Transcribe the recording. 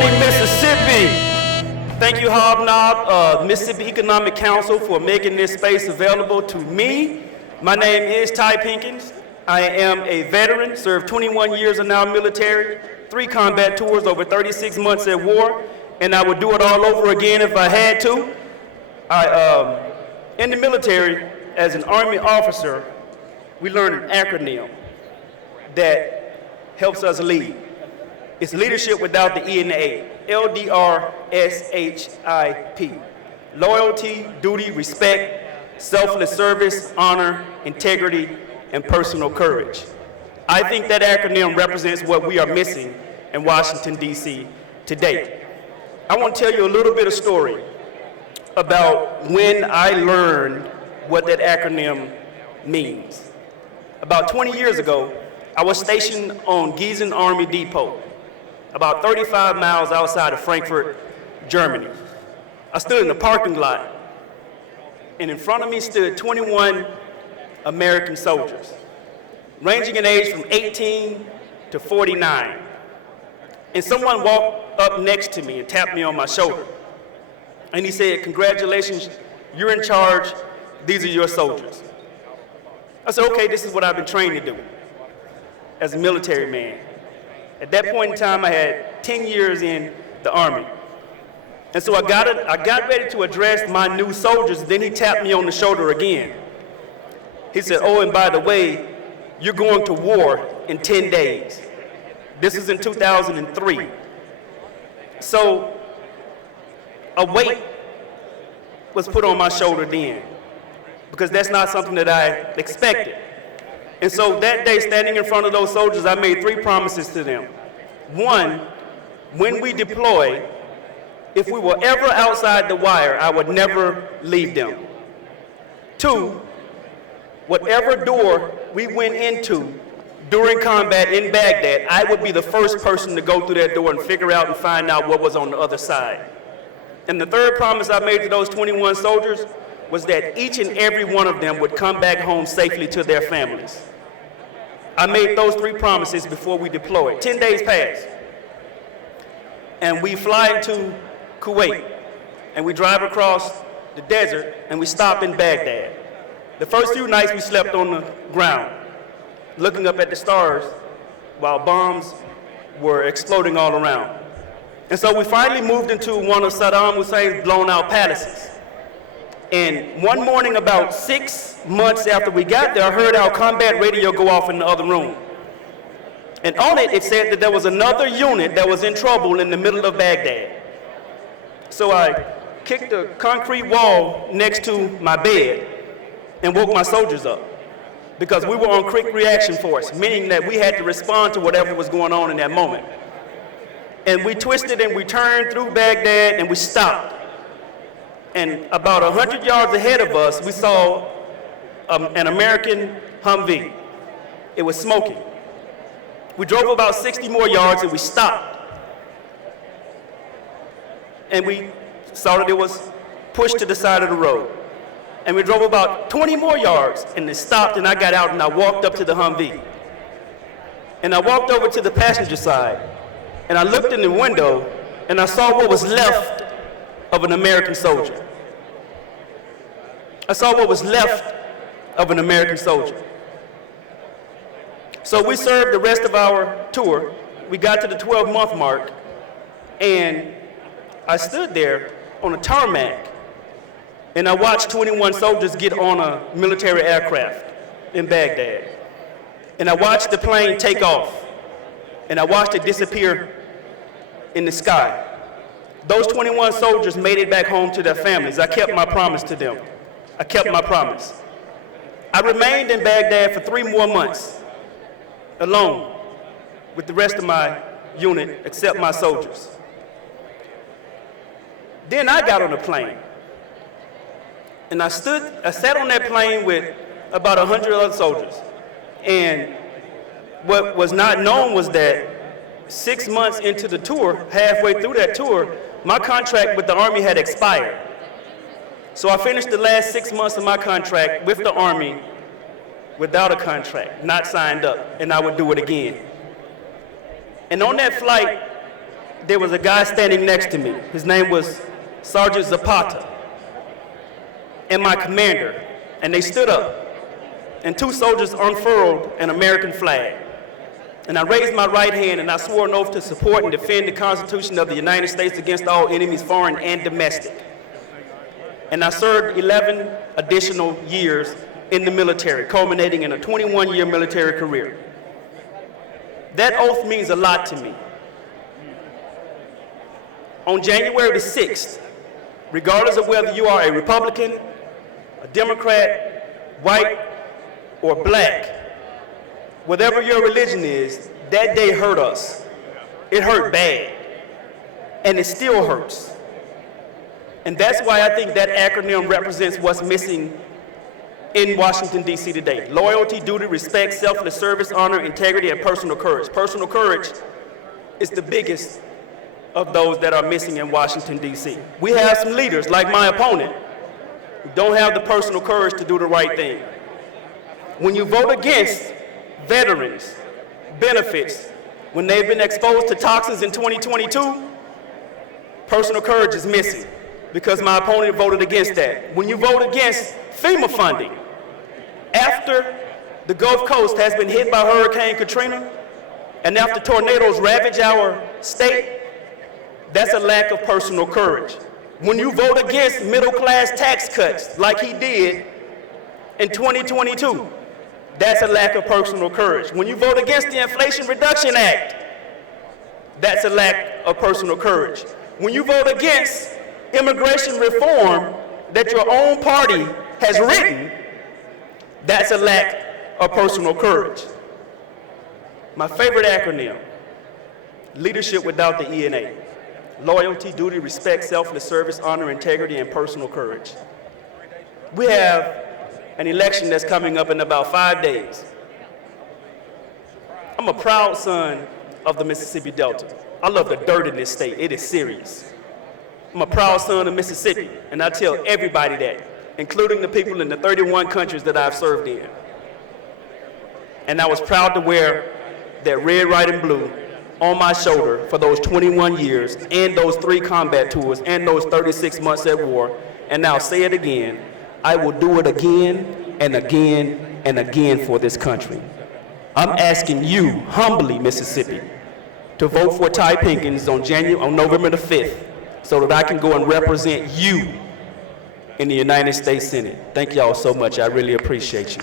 morning, Mississippi. Thank you, Hobnob, Mississippi Economic Council, for making this space available to me. My name is Ty Pinkins. I am a veteran, served 21 years in our military, 3 combat tours, over 36 months at war, and I would do it all over again if I had to. In the military, as an Army officer, we learn an acronym that helps us lead. It's leadership without the E and the A, LDRSHIP. Loyalty, duty, respect, selfless service, honor, integrity, and personal courage. I think that acronym represents what we are missing in Washington, D.C. today. I want to tell you a little bit of story about when I learned what that acronym means. About 20 years ago, I was stationed on Gießen Army Depot, about 35 miles outside of Frankfurt, Germany. I stood in the parking lot, and in front of me stood 21 American soldiers, ranging in age from 18 to 49. And someone walked up next to me and tapped me on my shoulder. And he said, "Congratulations, you're in charge. These are your soldiers." I said, "Okay, this is what I've been trained to do as a military man." At that point in time, I had 10 years in the Army. And so I got ready to address my new soldiers. Then he tapped me on the shoulder again. He said, "Oh, and by the way, you're going to war in 10 days. This is in 2003. So a weight was put on my shoulder then, because that's not something that I expected. And so that day, standing in front of those soldiers, I made 3 promises to them. 1, when we deploy, if we were ever outside the wire, I would never leave them. 2, whatever door we went into during combat in Baghdad, I would be the first person to go through that door and figure out and find out what was on the other side. And the 3rd promise I made to those 21 soldiers was that each and every one of them would come back home safely to their families. I made those 3 promises before we deployed. 10 days passed, and we fly into Kuwait, and we drive across the desert, and we stop in Baghdad. The first few nights we slept on the ground, looking up at the stars while bombs were exploding all around. And so we finally moved into one of Saddam Hussein's blown out palaces. And one morning, about 6 months after we got there, I heard our combat radio go off in the other room. And on it, it said that there was another unit that was in trouble in the middle of Baghdad. So I kicked the concrete wall next to my bed and woke my soldiers up, because we were on quick reaction force, meaning that we had to respond to whatever was going on in that moment. And we twisted and we turned through Baghdad and we stopped. And about 100 yards ahead of us, we saw an American Humvee. It was smoking. We drove about 60 more yards and we stopped. And we saw that it was pushed to the side of the road. And we drove about 20 more yards and it stopped, and I got out and I walked up to the Humvee. And I walked over to the passenger side and I looked in the window and I saw what was left of an American soldier. I saw what was left of an American soldier. So we served the rest of our tour. We got to the 12-month mark, and I stood there on a tarmac, and I watched 21 soldiers get on a military aircraft in Baghdad. And I watched the plane take off, and I watched it disappear in the sky. Those 21 soldiers made it back home to their families. I kept my promise to them. I kept my promise. I remained in Baghdad for 3 more months, alone with the rest of my unit, except my soldiers. Then I got on a plane, and I sat on that plane with about 100 other soldiers. And what was not known was that 6 months into the tour, halfway through that tour, my contract with the Army had expired. So I finished the last 6 months of my contract with the Army without a contract, not signed up, and I would do it again. And on that flight there was a guy standing next to me. His name was Sergeant Zapata, and my commander, and they stood up, and two soldiers unfurled an American flag. And I raised my right hand and I swore an oath to support and defend the Constitution of the United States against all enemies, foreign and domestic. And I served 11 additional years in the military, culminating in a 21-year military career. That oath means a lot to me. On January the 6th, regardless of whether you are a Republican, a Democrat, white, or black, whatever your religion is, that day hurt us. It hurt bad, and it still hurts. And that's why I think that acronym represents what's missing in Washington, D.C. today. Loyalty, duty, respect, selfless service, honor, integrity, and personal courage. Personal courage is the biggest of those that are missing in Washington, D.C. We have some leaders, like my opponent, who don't have the personal courage to do the right thing. When you vote against veterans' benefits, when they've been exposed to toxins in 2022, personal courage is missing because my opponent voted against that. When you vote against FEMA funding, after the Gulf Coast has been hit by Hurricane Katrina, and after tornadoes ravage our state, that's a lack of personal courage. When you vote against middle-class tax cuts like he did in 2022, that's a lack of personal courage. When you vote against the Inflation Reduction Act, that's a lack of personal courage. When you vote against immigration reform that your own party has written, that's a lack of personal courage. My favorite acronym, leadership without the ENA. Loyalty, duty, respect, selfless service, honor, integrity, and personal courage. We have an election that's coming up in about 5 days. I'm a proud son of the Mississippi Delta. I love the dirt in this state. It is serious. I'm a proud son of Mississippi, and I tell everybody that, including the people in the 31 countries that I've served in. And I was proud to wear that red, white, and blue on my shoulder for those 21 years and those 3 combat tours and those 36 months at war. And now say it again, I will do it again and again and again for this country. I'm asking you, humbly, Mississippi, to vote for Ty Pinkins on November the 5th so that I can go and represent you in the United States Senate. Thank y'all so much. I really appreciate you.